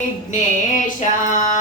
Ignition.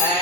É.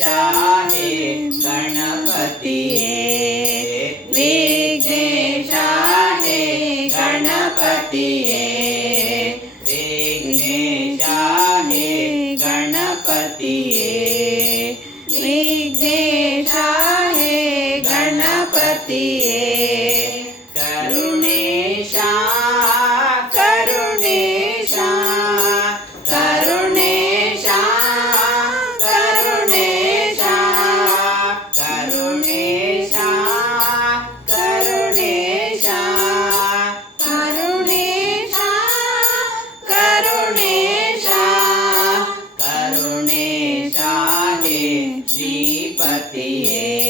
Shah गणपतिये विघ्नेशाहे गणपतिये विघ्नेशाहे गणपतिये विघ्नेशाहे गणपतिये श्रीपतिये